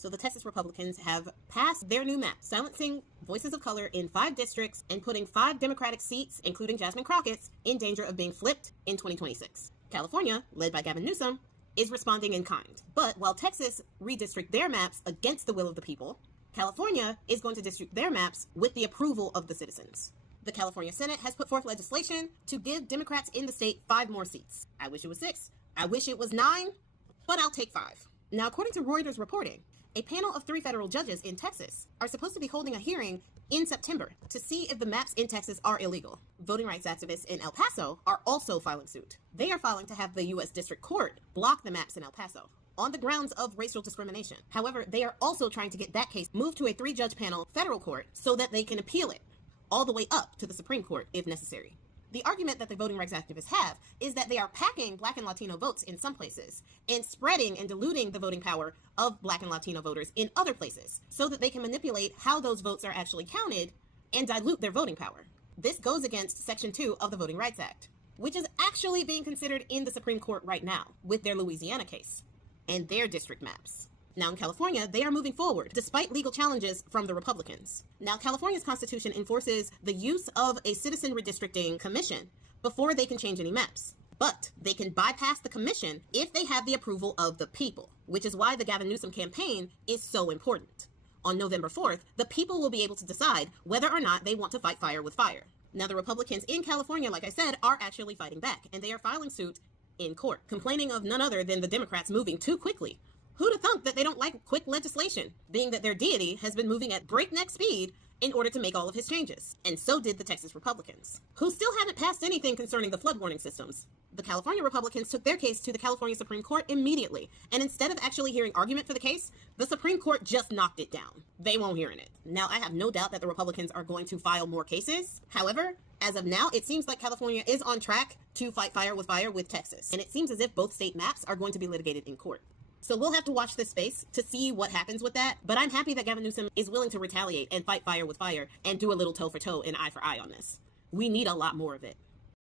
So the Texas Republicans have passed their new map, silencing voices of color in 5 districts and putting 5 Democratic seats, including Jasmine Crockett's, in danger of being flipped in 2026. California, led by Gavin Newsom, is responding in kind. But while Texas redistricts their maps against the will of the people, California is going to district their maps with the approval of the citizens. The California Senate has put forth legislation to give Democrats in the state 5 more seats. I wish it was 6. I wish it was 9, but I'll take 5. Now, according to Reuters reporting, a panel of 3 federal judges in Texas are supposed to be holding a hearing in September to see if the maps in Texas are illegal. Voting rights activists in El Paso are also filing suit. They are filing to have the U.S. District Court block the maps in El Paso on the grounds of racial discrimination. However, they are also trying to get that case moved to a 3-judge panel federal court so that they can appeal it all the way up to the Supreme Court if necessary. The argument that the voting rights activists have is that they are packing Black and Latino votes in some places and spreading and diluting the voting power of Black and Latino voters in other places so that they can manipulate how those votes are actually counted and dilute their voting power. This goes against Section 2 of the Voting Rights Act, which is actually being considered in the Supreme Court right now with their Louisiana case and their district maps. Now in California, they are moving forward despite legal challenges from the Republicans. Now, California's constitution enforces the use of a citizen redistricting commission before they can change any maps. But they can bypass the commission if they have the approval of the people, which is why the Gavin Newsom campaign is so important. On November 4th, the people will be able to decide whether or not they want to fight fire with fire. Now, the Republicans in California, like I said, are actually fighting back, and they are filing suit in court, complaining of none other than the Democrats moving too quickly. Who'd have thunk that they don't like quick legislation, being that their deity has been moving at breakneck speed in order to make all of his changes? And so did the Texas Republicans, who still haven't passed anything concerning the flood warning systems. The California Republicans took their case to the California Supreme Court immediately, and instead of actually hearing argument for the case, the Supreme Court just knocked it down. They won't hear it. Now, I have no doubt that the Republicans are going to file more cases. However, as of now, it seems like California is on track to fight fire with Texas, and it seems as if both state maps are going to be litigated in court. So we'll have to watch this space to see what happens with that. But I'm happy that Gavin Newsom is willing to retaliate and fight fire with fire and do a little toe for toe and eye for eye on this. We need a lot more of it.